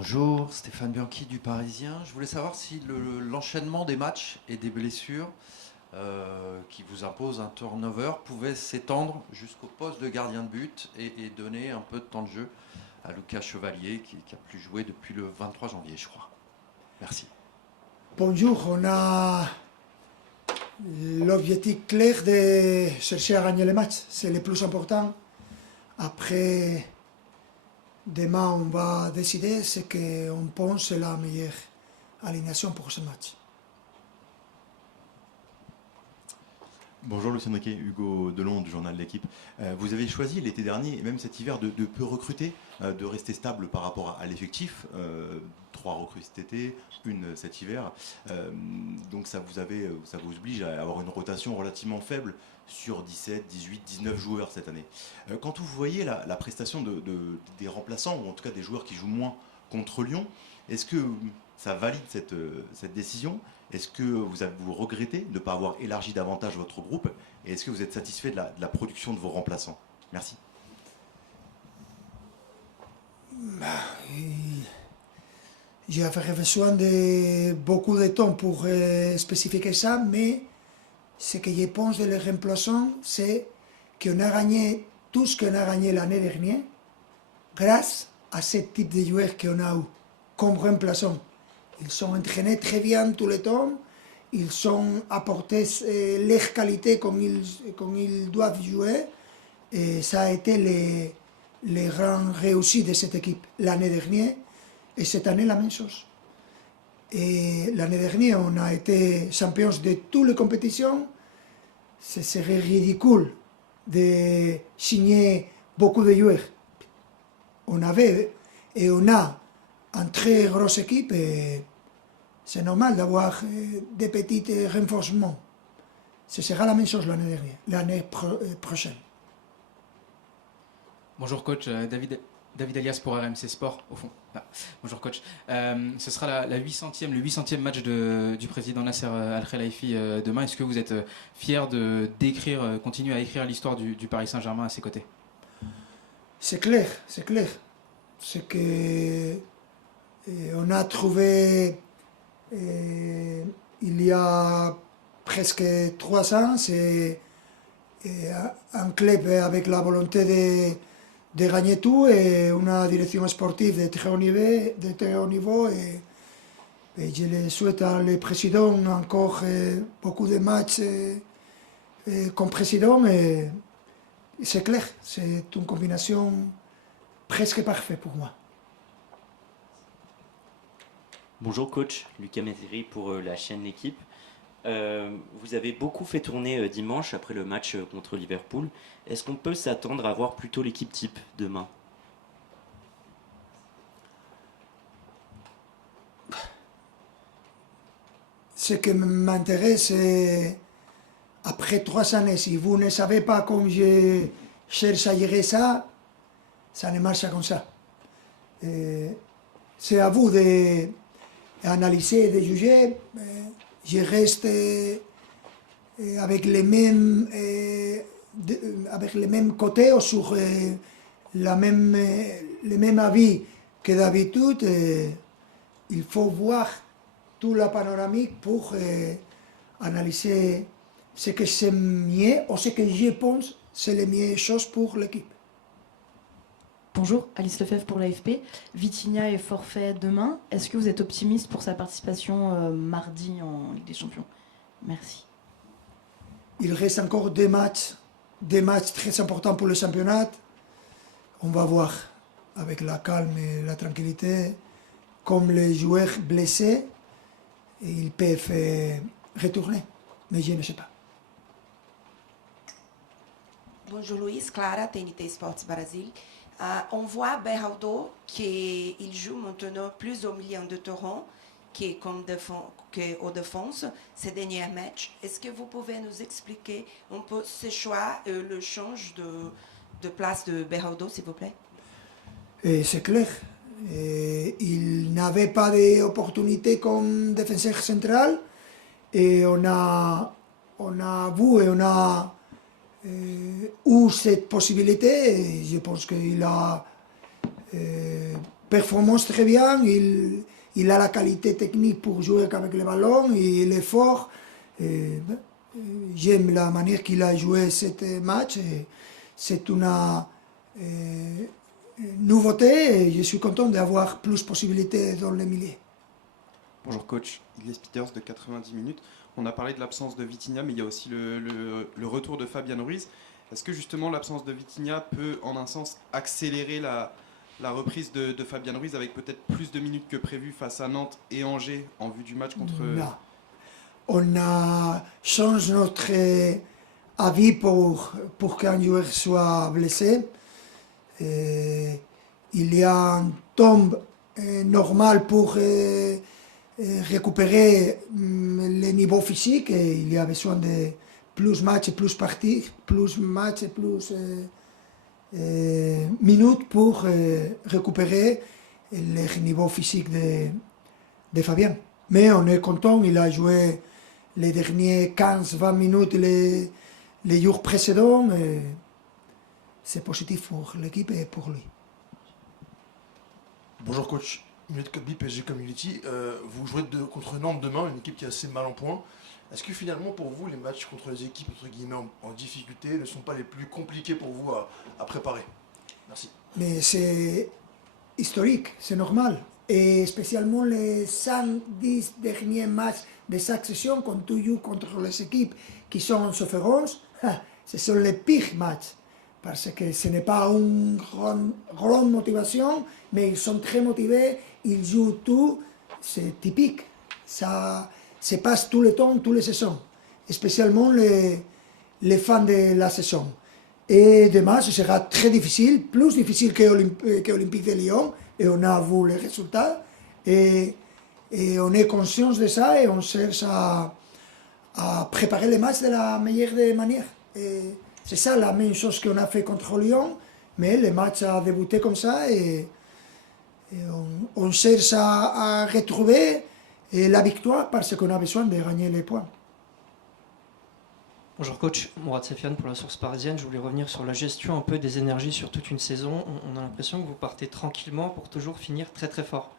Bonjour, Stéphane Bianchi du Parisien. Je voulais savoir si l'enchaînement des matchs et des blessures qui vous imposent un turnover pouvait s'étendre jusqu'au poste de gardien de but et donner un peu de temps de jeu à Lucas Chevalier qui a plus joué depuis le 23 janvier, je crois. Merci. Bonjour, on a l'objectif clair de chercher à gagner les matchs. C'est le plus important. Après, demain, on va décider ce qu'on pense est la meilleure alignation pour ce match. Bonjour Lucien Riquet, Hugo Delon du journal L'Équipe. Vous avez choisi l'été dernier et même cet hiver de peu recruter, de rester stable par rapport à l'effectif. 3 recrues cet été, une cet hiver. Donc ça vous oblige à avoir une rotation relativement faible sur 17, 18, 19 joueurs cette année. Quand vous voyez la prestation des remplaçants, ou en tout cas des joueurs qui jouent moins contre Lyon, est-ce que ça valide cette décision? Est-ce que vous regrettez de ne pas avoir élargi davantage votre groupe? Et est-ce que vous êtes satisfait de la production de vos remplaçants? Merci. J'avais besoin de beaucoup de temps pour spécifier ça, mais ce que je pense de les remplaçants, c'est qu'on a gagné tout ce qu'on a gagné l'année dernière grâce à ce type de joueurs qu'on a eu comme remplaçants. Ils sont entraînés très bien tout le temps, ils ont apporté leur qualité comme ils doivent jouer, et ça a été les grands réussis de cette équipe l'année dernière, et cette année la même chose. Et l'année dernière, on a été champions de toutes les compétitions. Ce serait ridicule de signer beaucoup de joueurs. On avait et on a une très grosse équipe et c'est normal d'avoir des petits renforcements. Ce sera la même chose l'année prochaine. Bonjour coach, David Alias pour RMC Sport, au fond. Ah, bonjour coach. Ce sera le 800e match du président Nasser Al-Khelaifi demain. Est-ce que vous êtes fier de continuer à écrire l'histoire du Paris Saint-Germain à ses côtés? C'est clair, c'est clair. C'est que on a trouvé il y a presque 3 ans, c'est un club avec la volonté de gagner tout et une direction sportive de très haut niveau et je le souhaite à le président encore beaucoup de matchs comme président et c'est clair, c'est une combinaison presque parfaite pour moi. Bonjour coach, Lucas Mézeri pour la chaîne L'Équipe. Vous avez beaucoup fait tourner dimanche après le match contre Liverpool. Est-ce qu'on peut s'attendre à voir plutôt l'équipe type demain? Ce qui m'intéresse, c'est après 3 années, si vous ne savez pas comment je cherche à gérer ça, ça ne marche comme ça. C'est à vous d'analyser, de juger. Je reste avec les mêmes côtés ou sur le même avis que d'habitude. Il faut voir tout la panoramique pour analyser ce que c'est mieux ou ce que je pense c'est les meilleures choses pour l'équipe. Bonjour, Alice Lefebvre pour l'AFP. Vitinha est forfait demain. Est-ce que vous êtes optimiste pour sa participation mardi en Ligue des Champions? Merci. Il reste encore des matchs très importants pour le championnat. On va voir avec la calme et la tranquillité comme les joueurs blessés ils peuvent retourner, mais je ne sais pas. Bonjour Luiz, Clara, TNT Sports Brasil. On voit Beraldo qu'il joue maintenant plus au milieu de terrain qu'au défense ces derniers matchs. Est-ce que vous pouvez nous expliquer un peu ce choix, le change de place de Beraldo, s'il vous plaît? Et c'est clair. Il n'avait pas d'opportunité comme défenseur central et on a vu et on a eu cette possibilité et je pense qu'il a performance très bien, il a la qualité technique pour jouer avec le ballon, il est fort. J'aime la manière qu'il a joué ce match. C'est une nouveauté et je suis content d'avoir plus de possibilités dans le milieu. Bonjour coach, Ilyes Peters de 90 minutes. On a parlé de l'absence de Vitinha, mais il y a aussi le retour de Fabian Ruiz. Est-ce que justement l'absence de Vitinha peut en un sens accélérer la reprise de Fabian Ruiz avec peut-être plus de minutes que prévu face à Nantes et Angers en vue du match contre... Non. On a changé notre avis pour qu'un joueur soit blessé. Il y a un temps normal pour récupérer le niveau physique et il y a besoin de plus matchs, plus parties, plus matchs, plus minutes pour récupérer le niveau physique de Fabien. Mais on est content, il a joué les derniers 15-20 minutes les jours précédents. C'est positif pour l'équipe et pour lui. Bonjour coach, Mehmet Kotbi, PSG Community. Vous jouez contre Nantes demain, une équipe qui est assez mal en point. Est-ce que finalement pour vous, les matchs contre les équipes entre guillemets en difficulté ne sont pas les plus compliqués pour vous à préparer? Merci. Mais c'est historique, c'est normal. Et spécialement les 5-10 derniers matchs de chaque session, quand tu joues contre les équipes qui sont en souffrance, ce sont les pires matchs. Parce que ce n'est pas une grande motivation, mais ils sont très motivés, ils jouent tout, c'est typique. Ça se passe tout le temps, toutes les saisons, spécialement les fins de la saison. Et demain, ce sera très difficile, plus difficile qu'Olympique de Lyon, et on a vu les résultats, et on est conscient de ça, et on cherche à préparer les matchs de la meilleure des manières. Et c'est ça la même chose qu'on a fait contre Lyon, mais le match a débuté comme ça, et on cherche à retrouver la victoire parce qu'on a besoin de gagner les points. Bonjour coach, Mourad Safiane pour la Source Parisienne. Je voulais revenir sur la gestion un peu des énergies sur toute une saison. On a l'impression que vous partez tranquillement pour toujours finir très très fort.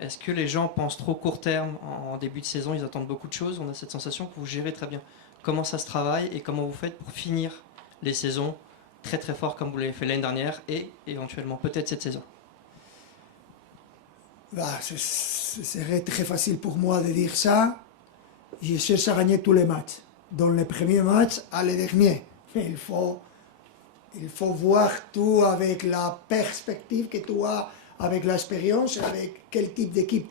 Est-ce que les gens pensent trop court terme en début de saison, ils attendent beaucoup de choses? On a cette sensation que vous gérez très bien. Comment ça se travaille et comment vous faites pour finir les saisons très très fort comme vous l'avez fait l'année dernière et éventuellement peut-être cette saison? Ce serait très facile pour moi de dire ça. Je cherche à gagner tous les matchs. Dans les premiers matchs à les derniers. Mais il faut voir tout avec la perspective que tu as, avec l'expérience, avec quel type d'équipe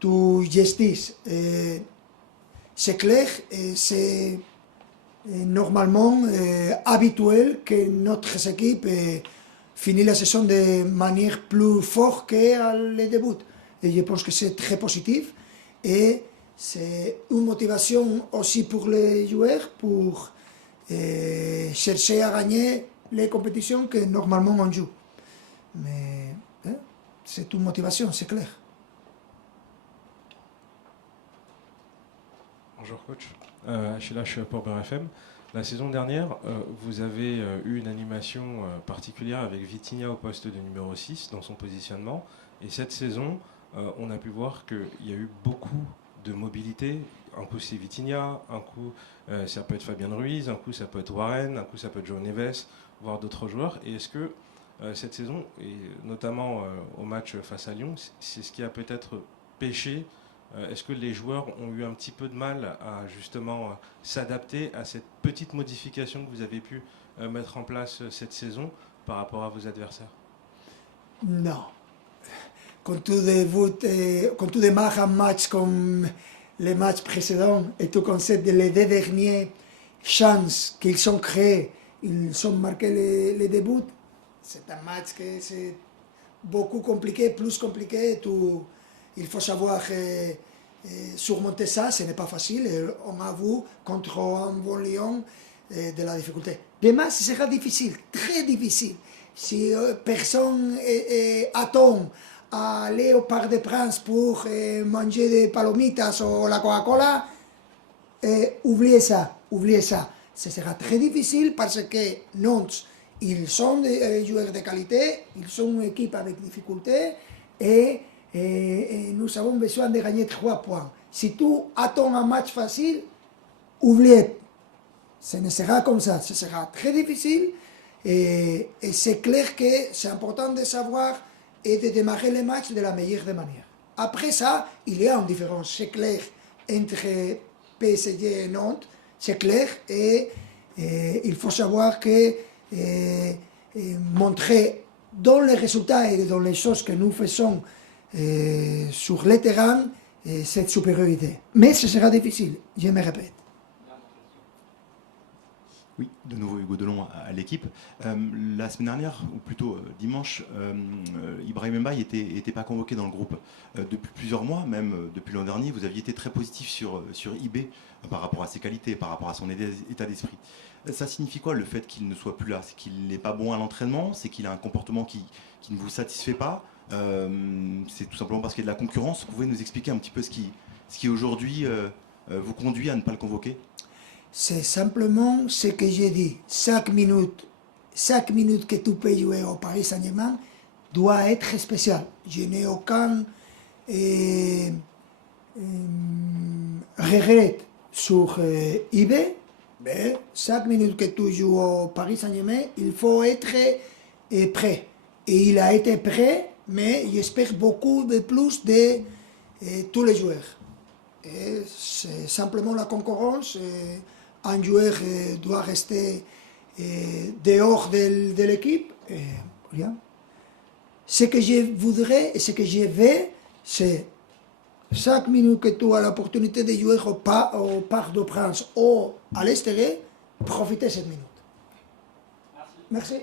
tu gestis. C'est clair et c'est normalement habituel que notre équipe finisse la saison de manière plus forte qu'à le début. Et je pense que c'est très positif et c'est une motivation aussi pour les joueurs pour chercher à gagner les compétitions que normalement on joue. Mais c'est une motivation, c'est clair. Bonjour coach, Achille H pour BRFM. La saison dernière, vous avez eu une animation particulière avec Vitinha au poste de numéro 6 dans son positionnement. Et cette saison, on a pu voir qu'il y a eu beaucoup de mobilité. Un coup c'est Vitinha, un coup ça peut être Fabian Ruiz, un coup ça peut être Warren, un coup ça peut être João Neves, voire d'autres joueurs. Et est-ce que cette saison, et notamment au match face à Lyon, c'est ce qui a peut-être pêché? Est-ce que les joueurs ont eu un petit peu de mal à justement s'adapter à cette petite modification que vous avez pu mettre en place cette saison par rapport à vos adversaires? Non. Quand tu démarres un match comme les matchs précédents et tu concèdes les deux dernières chances qu'ils ont créées, ils ont marqué les débuts, c'est un match qui est beaucoup compliqué, plus compliqué. Il faut savoir surmonter ça, ce n'est pas facile. Et on a vu contre un bon Lyon de la difficulté. Demain, ce sera difficile, très difficile. Si personne attend à aller au Parc des Princes pour manger des palomitas ou la Coca-Cola, oubliez ça, oubliez ça. Ce sera très difficile parce que Nantes, Ils sont des joueurs de qualité, ils sont une équipe avec difficulté et nous avons besoin de gagner 3 points. Si tu attends un match facile, oubliez, ce ne sera comme ça, ce sera très difficile et c'est clair que c'est important de savoir et de démarrer les matchs de la meilleure des manières. Après ça, il y a une différence, c'est clair, entre PSG et Nantes, c'est clair, et il faut savoir que montrer dans les résultats et dans les choses que nous faisons sur le terrain cette supériorité. Mais ce sera difficile, je me répète. Oui, de nouveau Hugo Delon à l'équipe. La semaine dernière, ou plutôt dimanche, Ibrahim Mbaye n'était pas convoqué dans le groupe. Depuis plusieurs mois, même depuis l'an dernier, vous aviez été très positif sur IB par rapport à ses qualités, par rapport à son état d'esprit. Ça signifie quoi le fait qu'il ne soit plus là? C'est qu'il n'est pas bon à l'entraînement? C'est qu'il a un comportement qui ne vous satisfait pas? C'est tout simplement parce qu'il y a de la concurrence? Vous pouvez nous expliquer un petit peu ce qui aujourd'hui vous conduit à ne pas le convoquer? C'est simplement ce que j'ai dit. Chaque minute que tu peux jouer au Paris Saint-Germain doit être spéciale. Je n'ai aucun regret sur IB, mais chaque minute que tu joues au Paris Saint-Germain, il faut être prêt. Et il a été prêt, mais j'espère beaucoup de plus de tous les joueurs. Et c'est simplement la concurrence. Un joueur doit rester dehors de l'équipe. Rien. Ce que je voudrais et ce que je veux, c'est chaque minute que tu as l'opportunité de jouer au Parc des Princes ou à l'extérieur, profiter de cette minute. Merci.